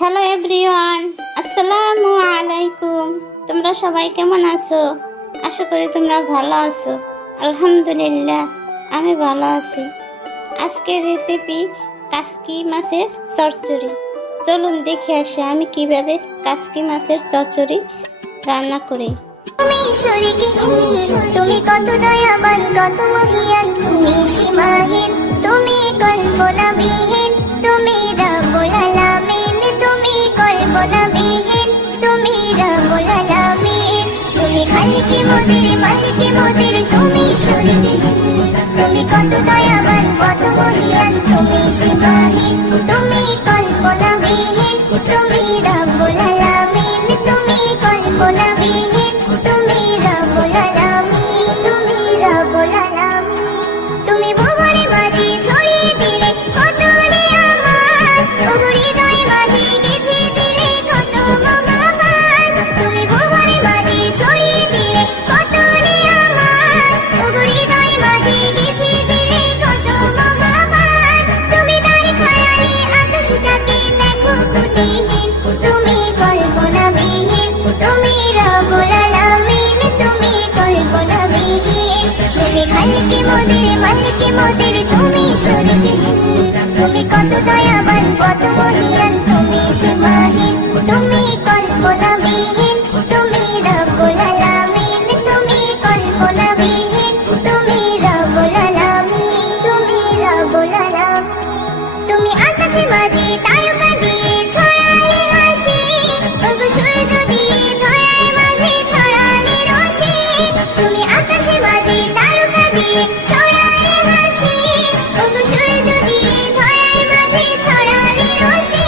Hello everyone, আসসালামু আলাইকুম। তোমরা সবাই কেমন আছো? আশা করি তোমরা ভালো আছো। আলহামদুলিল্লাহ, আমি ভালো আছি। আজকের রেসিপি কাসকি মাছের চচ্চড়ি। চলুন দেখে আসি আমি কিভাবে কাসকি মাছের চচ্চড়ি রান্না করি। তুমি তুমি কত দয়াবান, কত মহিয়ান, তুমি সীমাহীন, তুমি কল্পনাবিহীন, তুমি রব্বুল আলামিন, তুমি কল্পনাবিহীন, তুমি রব্বুল আলামিন, তুমি খালিকি মুদির, মালিকি মুদির, তুমি শরীকি। তুমি কত দয়াবান, কত মহিয়ান, তুমি সীমাহীন, তুমি কল্পনাবিহীন, তুমি রব্বুল আলামিন, তুমি কল্পনাবিহীন, তুমি রব্বুল আলামিন, তুমি রব্বুল আলামিন। তুমি ভুবনে মাঝে ছড়িয়ে দিলে কত নিয়ামত, ওগো হৃদয় মাঝে গেঁথে দিলে কত মহাবান। তুমি ভুবনে মাঝে ছড়িয়ে দিলে কত নিয়ামত, ওগো হৃদয় মাঝে গেঁথে দিলে কত মহাবান। তুমি তার খেয়ালে আকাশটাকে দেখো খুঁটিহীন, তুমি কল্পনাবিহীন, তুমি রব্বুল আলামিন, তুমি কল্পনাবিহীন। তুমি খালিকি মুদির, মালিকি মুদির, তুমি শরীকি। তুমি কত দয়াবান, কত মহিয়ান, তুমি সীমাহীন, তুমি কল্পনাবিহীন, তুমি রব্বুল আলামিন, তুমি কল্পনাবিহীন, তুমি রব্বুল আলামিন, তুমি রব্বুল আলামিন। তুমি আকাশে মাঝে তারকা দিয়ে ছড়ালে হাসি, ওগো সূর্য দিয়ে ধরার মাঝে ছড়ালে রশি। তুমি আকাশে মাঝে তারকা দিয়ে ছড়ালে হাসি, ওগো সূর্য দিয়ে ধরার মাঝে ছড়ালে রশি।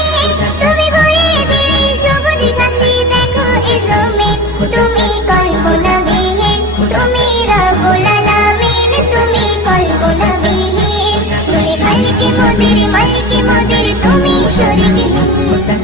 তুমি ভরিয়ে দিলে সবুজ ঘাসে দেখো এ জমিন, তুমি কল্পনাবিহীন, তুমি রব্বুল আলামিন, তুমি কল্পনাবিহীন। তুমি খালিকি মুদির, মালিকি মুদির, তুমি শরীকি।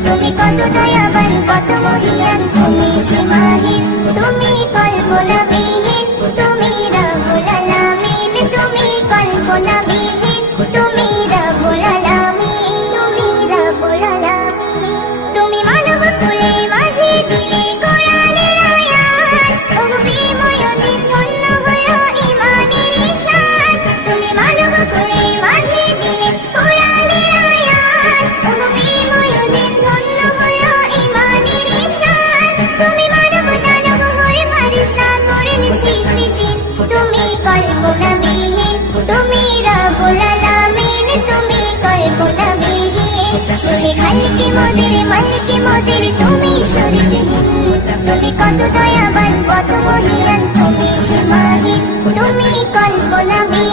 তুমি কত দয়াবান, কত মহিয়ান, তুমি সীমাহীন, তুমি কল্পনাবিহীন, তুমি রব্বুল আলামিন, তুমি কল্পনাবিহীন, তুমি রব্বুল আলামিন, তুমি রব্বুল আলামিন। তুমি মানব কুলে মাঝে দিলে কোরআনের আয়াত, ওগো বিময় দিন ধন্য হলো ঈমানের ঈশান। তুমি মানব কুলে মাঝে দিলে কোরআনের আয়াত, ওগো বিময় দিন ধন্য হলো ঈমানের ঈশান। তুমি মানব দানব হয়ে ফারিস্তা করলে সৃষ্টি জিন, তুমি কল্পনাবিহীন, তুমি রব্বুল আলামিন, তুমি কল্পনাবিহীন। তুমি খালিকি মুদির, মালিকি মুদির, তুমি শরীকি। তুমি কত দয়াবান, কত মহিয়ান, তুমি সীমাহীন, তুমি কল্পনাবিহীন।